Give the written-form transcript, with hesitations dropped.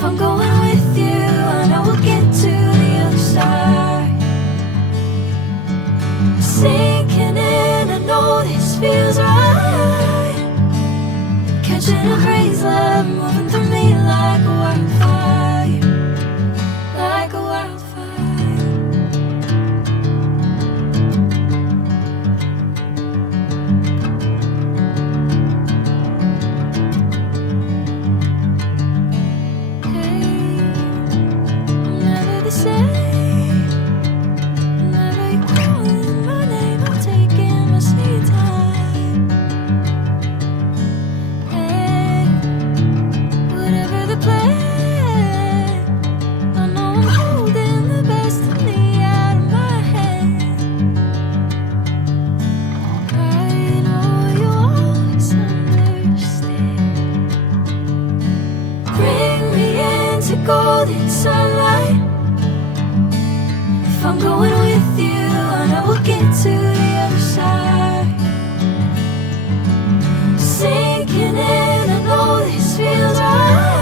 If I'm going with you, I know we'll get to the other side. Sinking in, I know this feels right. Catching a breeze, love moving through me like a wildfire, like a wildfire. Golden sunlight. If I'm going with you, I know we'll get to the other side. Sinking in, I know this feels right.